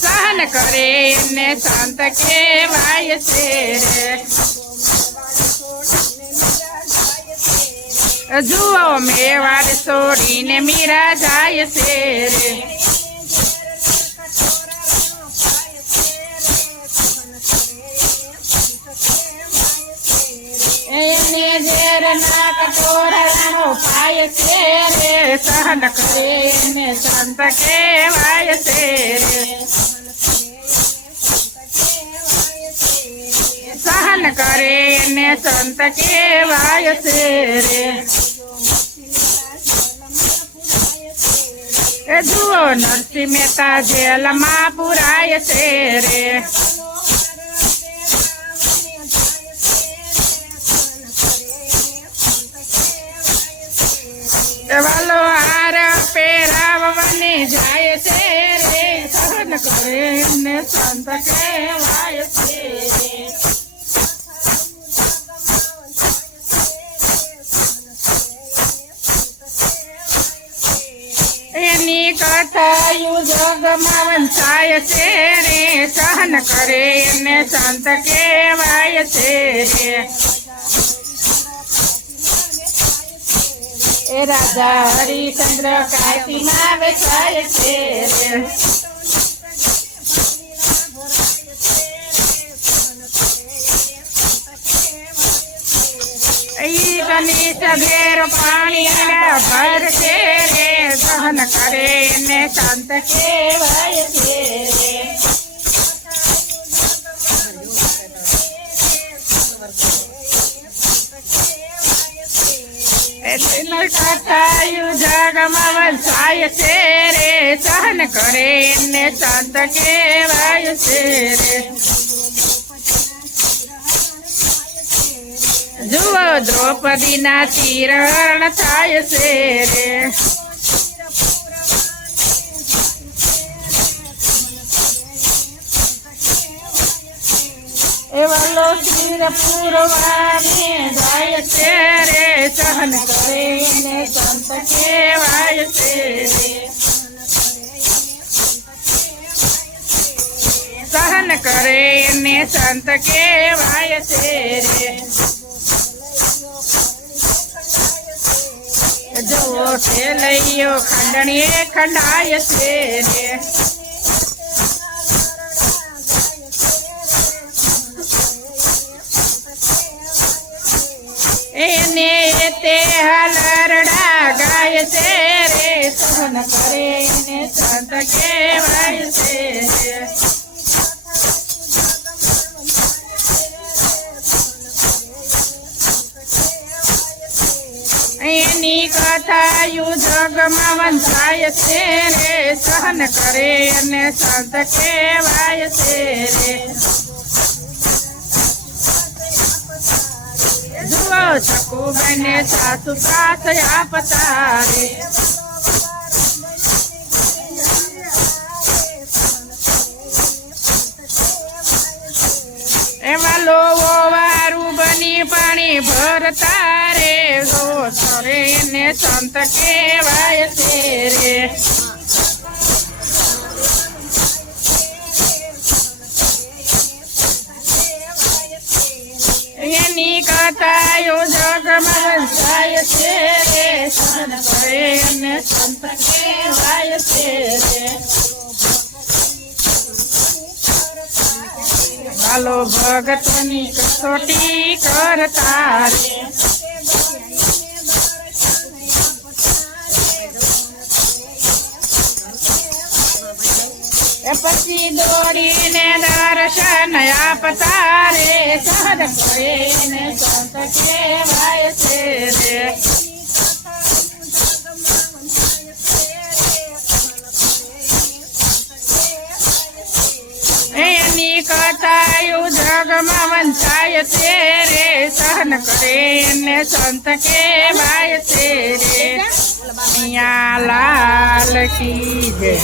સહન કરે એને સંત કેવાય છે રે. જુઓ મેવાડ છોડીને મીરા જાય છે રે. आय से रे सहन करे ने संत के वाय से रे सहन करे ने संत के वाय से रे जुओ नरसिंह मेहता जेल माँ पुराय से रे વાલો હાર પહેરાવવાની જાય છે રે. સહન કરે ને સંત કહેવાય છે એની કથાયું જગમાં વંચાય છે રે. સહન કરે ને સંત કહેવાય છે રે. એ રાજા હરિચંદ્ર કાકી ના વેચાય છે ઘેર પાણી ભર છે સહન કરે ને શાંત કેવાય કથાયું જગમાં વસાય છે રે, સહન કરે ને સંત કેવાય છે રે. જુઓ દ્રૌપદી ના ચિરણ થાય છે રે. શિર પૂરવાને જાય છે રે, સહન કરે ને સંત કેવાય છે સહન કરે ને સંત કેવાય છે રે. જો લઈયો ખંડણીએ ખંડાય છે રે. સહન કરે એને સંત કેવાય છે રે એની કથાયું જગમાં વંચાય છે રે સહન કરે અને સંત કહેવાય છે રે જુઓ ચકુ બને સાસુ સાસ આપતા રે પાણી ભરતા રે જો સરે ને સંત કહેવાય છે રે એની કથાયો જગમાં વંચાય છે રે સહન કરે ને સંત કહેવાય છે હાલો ભગતની કસોટી કરતા રે. પછી દોડીને દર્શન આપતા રે. સહન કરીને સંત કહેવાય છે રે યોગમાં વંચાય છે રે સહન કરે ને સંત કહેવાય છે રે મિયા લાલ કી જય.